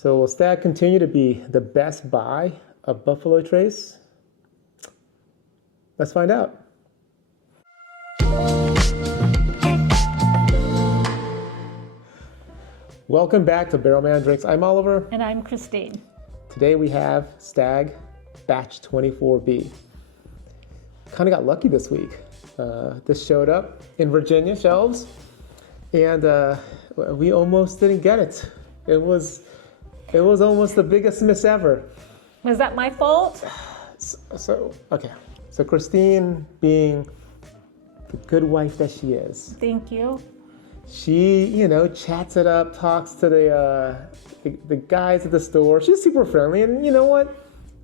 So will Stagg continue to be the best buy of Buffalo Trace? Let's find out. Welcome back to Barrel Man Drinks. I'm Oliver. And I'm Christine. Today we have Stagg Batch 24B. Kind of got lucky this week. This showed up in Virginia shelves, and we almost didn't get it. It was almost the biggest miss ever. Was that my fault? So Christine, being the good wife that she is, Thank you. she, chats it up, talks to the guys at the store. She's super friendly, and you know what?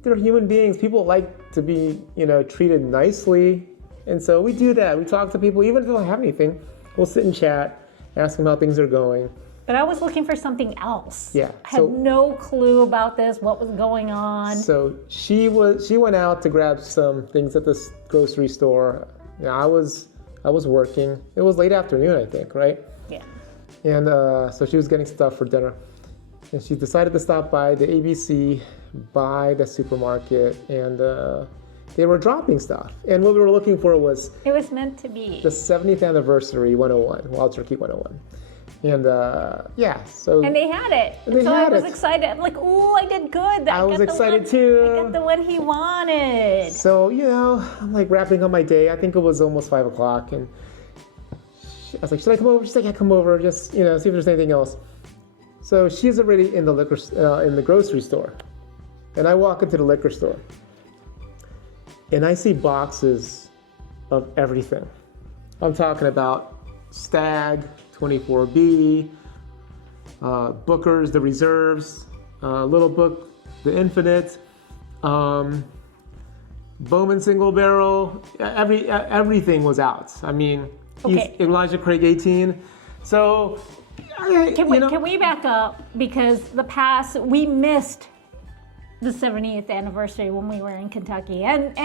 They're human beings. People like to be, treated nicely, and so we do that. We talk to people, even if they don't have anything. We'll sit and chat, ask them how things are going. But I was looking for something else. Yeah. I had no clue about this, what was going on. So she went out to grab some things at this grocery store. I was working. It was late afternoon, I think, right? Yeah. And so she was getting stuff for dinner. And she decided to stop by the ABC, by the supermarket, and they were dropping stuff. And what we were looking for was... It was meant to be. The 70th anniversary 101, Wild Turkey 101. And so... And they had it. And I was excited. I'm like, ooh, I did good. I was excited too. I got the one he wanted. So, I'm like wrapping up my day. I think it was almost 5 o'clock. And I was like, should I come over? She's like, yeah, come over. Just, see if there's anything else. So she's already in the grocery store. And I walk into the liquor store. And I see boxes of everything. I'm talking about Stagg 24B, Booker's, the Reserves, Little Book, the Infinite, Bowman Single Barrel. Everything was out. I mean, Okay. Elijah Craig 18. So, Can we back up? Because we missed the 70th anniversary when we were in Kentucky, and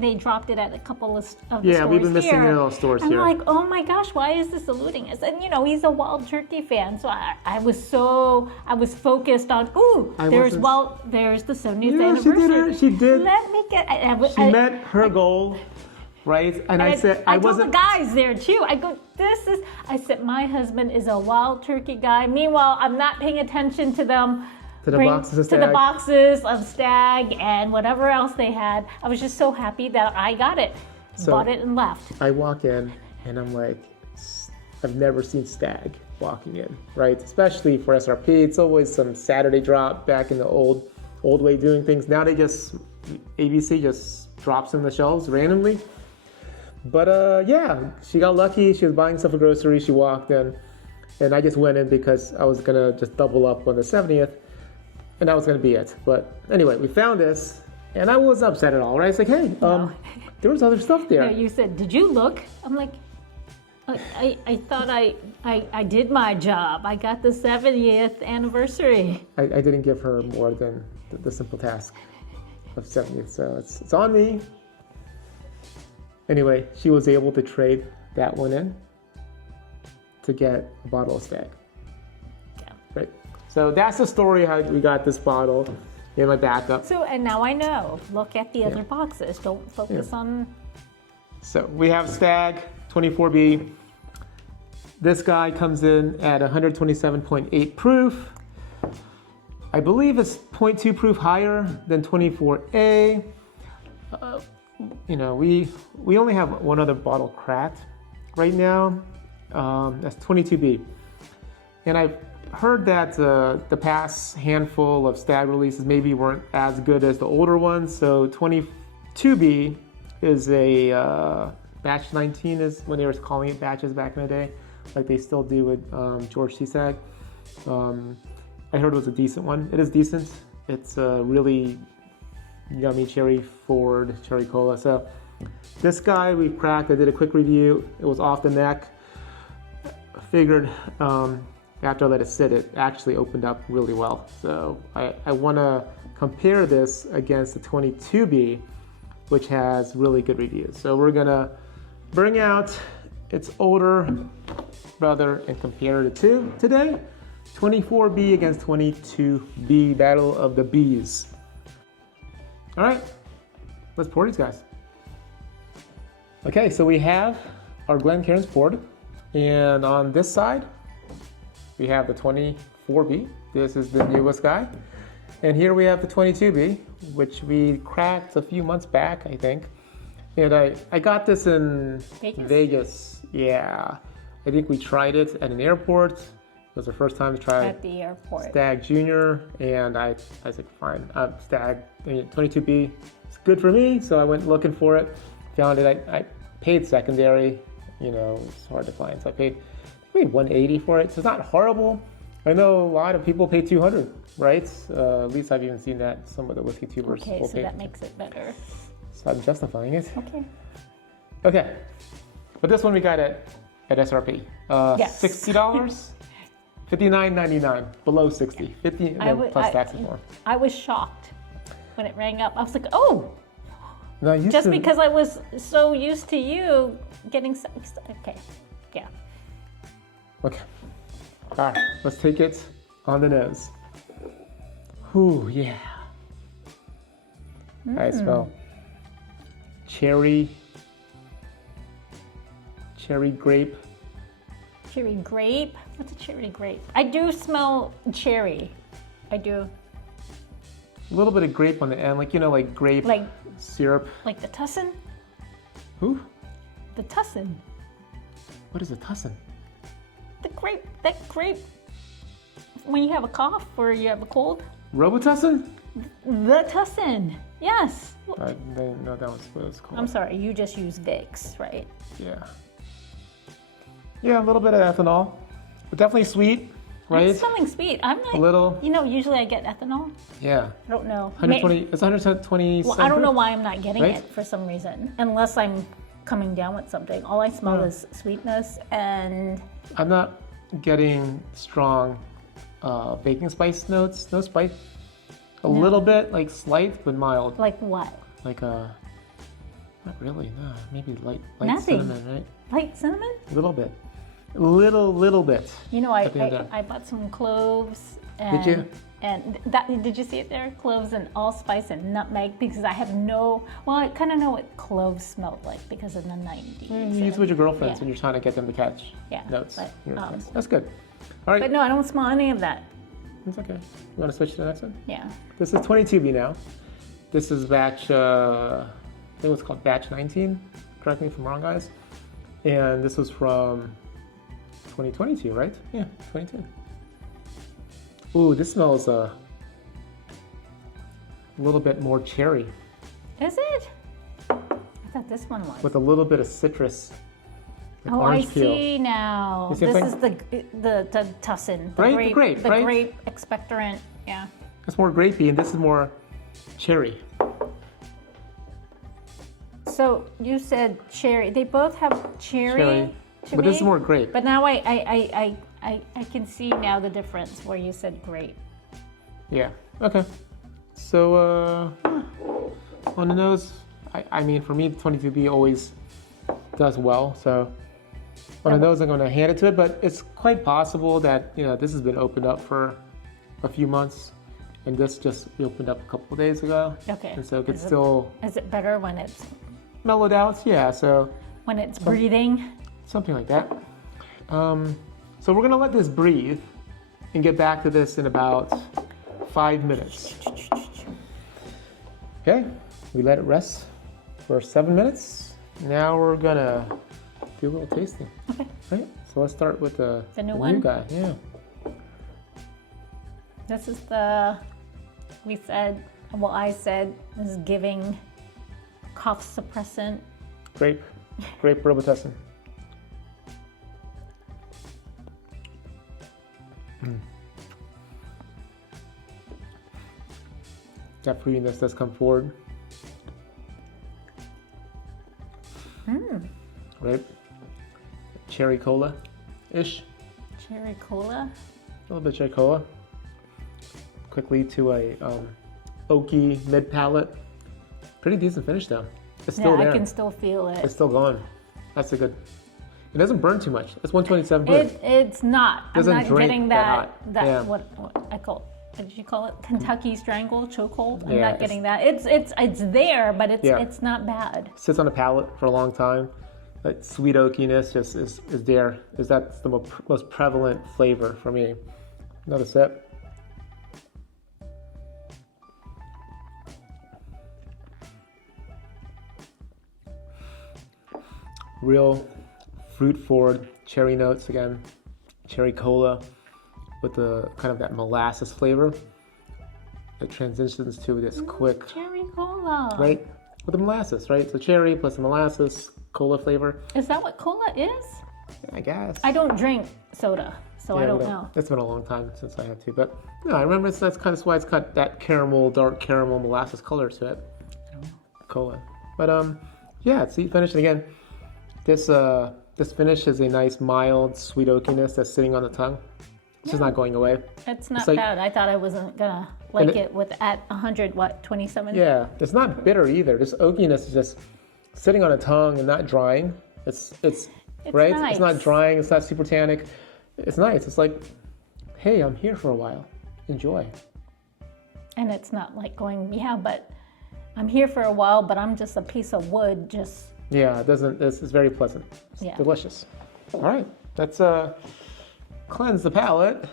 they dropped it at a couple of the stores here. Yeah, we've been missing it all stores here. I'm like, oh my gosh, why is this eluding us? And he's a Wild Turkey fan, so I was focused on there's the 70th anniversary. She did. Let me get. She met her goal, right? And I said I told the guys there too. I go, I said my husband is a Wild Turkey guy. Meanwhile, I'm not paying attention to them. To the boxes of Stagg and whatever else they had. I was just so happy that I got it, bought it and left. I walk in and I'm like, I've never seen Stagg walking in, right? Especially for SRP, it's always some Saturday drop back in the old way of doing things. Now ABC just drops in the shelves randomly. But she got lucky. She was buying stuff for groceries. She walked in, and I just went in because I was gonna just double up on the 70th. And that was going to be it. But anyway, we found this, and I wasn't upset at all, right? It's like, hey, there was other stuff there. No, you said, did you look? I'm like, I thought I did my job. I got the 70th anniversary. I didn't give her more than the simple task of 70th, so it's on me. Anyway, she was able to trade that one in to get a bottle of Stagg. Yeah. Right. So that's the story how we got this bottle in my backup. So, and now I know. Look at the other boxes. Don't focus on... So we have Stagg 24B. This guy comes in at 127.8 proof. I believe it's 0.2 proof higher than 24A. We only have one other bottle cracked right now. That's 22B. And I've heard that the past handful of Stagg releases maybe weren't as good as the older ones. So 22B is a batch 19 is when they were calling it batches back in the day, like they still do with George T. Stagg. I heard it was a decent one. It is decent. It's a really yummy cherry forward cherry cola. So this guy we cracked. I did a quick review. It was off the neck. I figured after I let it sit, it actually opened up really well. So I want to compare this against the 22B, which has really good reviews. So we're gonna bring out its older brother and compare the two today. 24B against 22B, battle of the Bs. All right, let's pour these guys. Okay, so we have our Glencairns poured, and on this side, we have the 24B. This is the newest guy. And here we have the 22B, which we cracked a few months back, I think. And I got this in Vegas. Yeah. I think we tried it at an airport. It was our first time to try at the airport. Stagg Junior, and I was like, fine, Stagg 22B. It's good for me, so I went looking for it. Found it. I paid secondary. You know, it's hard to find, so I paid 180 for it. So it's not horrible. I know a lot of people pay 200, right? At least I've even seen that some of the whiskey tubers. Okay, so that makes it better. So I'm justifying it. Okay. Okay, but this one we got at SRP. Yes. $60, $59.99, below 60, 50 plus tax and more. I was shocked when it rang up. I was like, oh. No, just because I was so used to you getting okay, yeah. Okay. All right, let's take it on the nose. Ooh, yeah. I smell cherry grape. Cherry grape? What's a cherry grape? I do smell cherry. I do. A little bit of grape on the end, like, you know, like grape syrup. Like the tussin? Who? The tussin. What is a tussin? That grape, when you have a cough or you have a cold. Robitussin? The tussin, yes. I didn't know that was what it's called. I'm sorry, you just use Vicks, right? Yeah. Yeah, a little bit of ethanol, but definitely sweet, right? It's smelling sweet. I'm like, a little. You know, usually I get ethanol. Yeah. I don't know. 120, it's 120. Well, I don't know why I'm not getting it for some reason, unless I'm coming down with something. All I smell is sweetness, and I'm not getting strong baking spice notes. No spice. A little bit, like slight, but mild. Like what? Like not really. No, maybe light Nothing. Cinnamon, right? Light cinnamon? A little bit. Little bit. You know, I bought some cloves. And, did you? And did you see it there? Cloves and allspice and nutmeg, because I have I kind of know what cloves smelled like because of the 90s. You use it with your girlfriends when you're trying to get them to catch notes. But, that's good. All right. But no, I don't smell any of that. It's okay. You want to switch to the next one? Yeah. This is 22B now. This is batch, I think it's called batch 19. Correct me if I'm wrong, guys. And this was from 2022, right? Yeah, 22. Ooh, this smells a little bit more cherry. Is it? I thought this one was. With a little bit of citrus. Like I peel. See now. This is the tussin. The grape, the grape expectorant, yeah. It's more grapey, and this is more cherry. So you said cherry. They both have cherry. But this is more grape. But now I can see now the difference where you said grape. Yeah. Okay. So on the nose, I mean, for me, the 22B always does well. So on the nose, I'm going to hand it to it. But it's quite possible that this has been opened up for a few months, and this just opened up a couple of days ago. Okay. And so it's still. Is it better when it's mellowed out? Yeah. So when it's breathing. Something like that. So we're gonna let this breathe and get back to this in about 5 minutes. Okay, we let it rest for 7 minutes. Now we're gonna do a little tasting. Okay. Right, so let's start with the new guy. Yeah. This is I said, this is giving cough suppressant. Grape Robitussin. That fruitiness does come forward. Right? Cherry cola-ish. Cherry cola? A little bit of cherry cola. Quickly to a oaky mid-palate. Pretty decent finish though. It's still there. I can still feel it. It's still going. That's a good. It doesn't burn too much. It's 127 proof. It's not. I'm Doesn't not drink getting that that. hot. Yeah. What I call. What did you call it? Kentucky Strangle chokehold. I'm Yeah, not getting that. It's there, but Yeah. it's not bad. Sits on the palate for a long time. That sweet oakiness just is there. That's the most prevalent flavor for me. Another sip. Real fruit forward cherry notes again. Cherry cola with the kind of that molasses flavor. It transitions to this quick, Cherry cola. right? With the molasses, right? So cherry plus the molasses, cola flavor. Is that what cola is? I guess. I don't drink soda, so I we don't know. It's been a long time since I had to, but no, I remember that's kind of why it's got that caramel, dark caramel molasses color to it. I don't know. Cola. But yeah, see, finishing again. This finish is a nice mild sweet oakiness that's sitting on the tongue. It's just not going away. It's not like- bad. I thought I wasn't gonna like it with at 100, 27? Yeah, it's not bitter either. This oakiness is just sitting on the tongue and not drying. It's right. nice. It's not drying. It's not super tannic. It's nice. It's like, hey, I'm here for a while. Enjoy. And it's not like going, yeah, but I'm here for a while, but I'm just a piece of wood. Just Yeah, it doesn't. It's very pleasant. It's Yeah. delicious. All right, let's cleanse the palate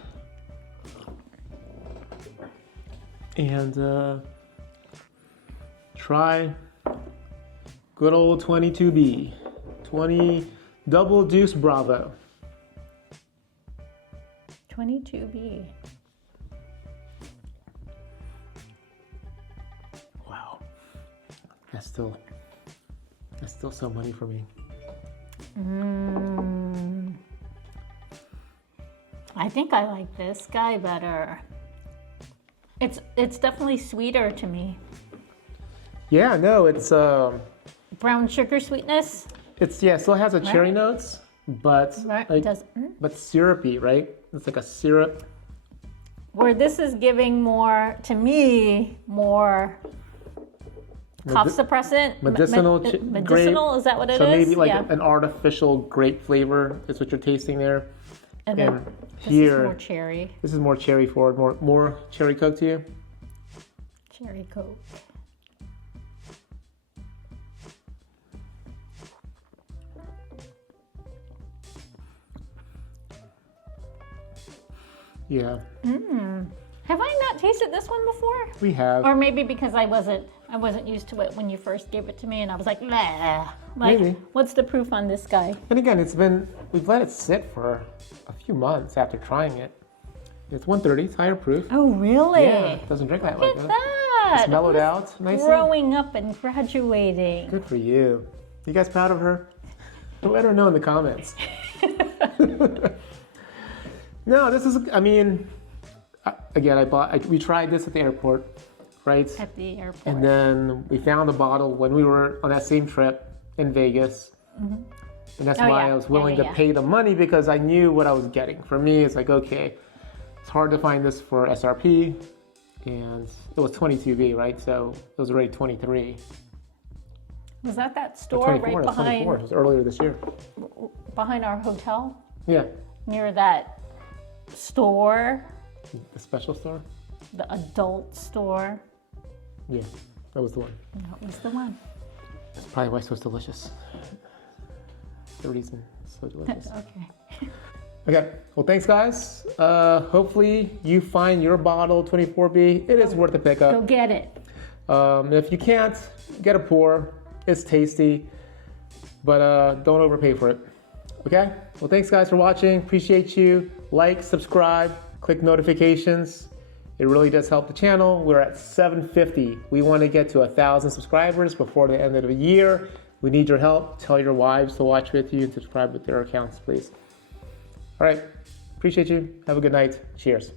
and try good old 22B, 20 double deuce Bravo. 22B. Wow, that's still so money for me. I think I like this guy better. It's definitely sweeter to me. Yeah, no, it's Brown sugar sweetness. still has a cherry notes, but Right. like, Does but syrupy, right? It's like a syrup. where this is giving more to me more cough suppressant. Medicinal medicinal, grape. is that what it is? So maybe like yeah. an artificial grape flavor is what you're tasting there. And then And this here, is more cherry. this is more cherry forward, more cherry coke to you. Cherry Coke. Yeah, Have I not tasted this one before? we have. Or maybe because I wasn't used to it when you first gave it to me, and I was like, nah. Like, Maybe. what's the proof on this guy? And again, we've let it sit for a few months after trying it. It's 130, it's higher proof. Oh, really? Yeah, it doesn't drink that Look like at that. that. It's mellowed Who's out nicely. Growing up and graduating. Good for you. You guys proud of her? Let her know in the comments. No, this is, I mean, again, we tried this at the airport, right? At the airport. And then we found the bottle when we were on that same trip in Vegas. And that's Oh, why yeah. I was willing Yeah, to yeah. pay the money because I knew what I was getting. For me, it's like, okay, it's hard to find this for SRP. And it was 22B, right? So it was already 23. Was that Or store 24, right it was 24. It was earlier this year. behind our hotel? Yeah, Near that store? the special store. The adult store? Yeah, that was the one. That was the one. That's probably why it's so delicious. The reason it's so delicious. Okay. Okay, well, thanks, guys. Hopefully you find your bottle 24B. It is worth a Go pickup. get it. If you can't, get a pour. It's tasty, but don't overpay for it. Okay? Well, thanks, guys, for watching. Appreciate you. Like, subscribe, click notifications. It really does help the channel. We're at 750. We want to get to 1,000 subscribers before the end of the year. We need your help. Tell your wives to watch with you and subscribe with their accounts, please. All right. Appreciate you. Have a good night. Cheers.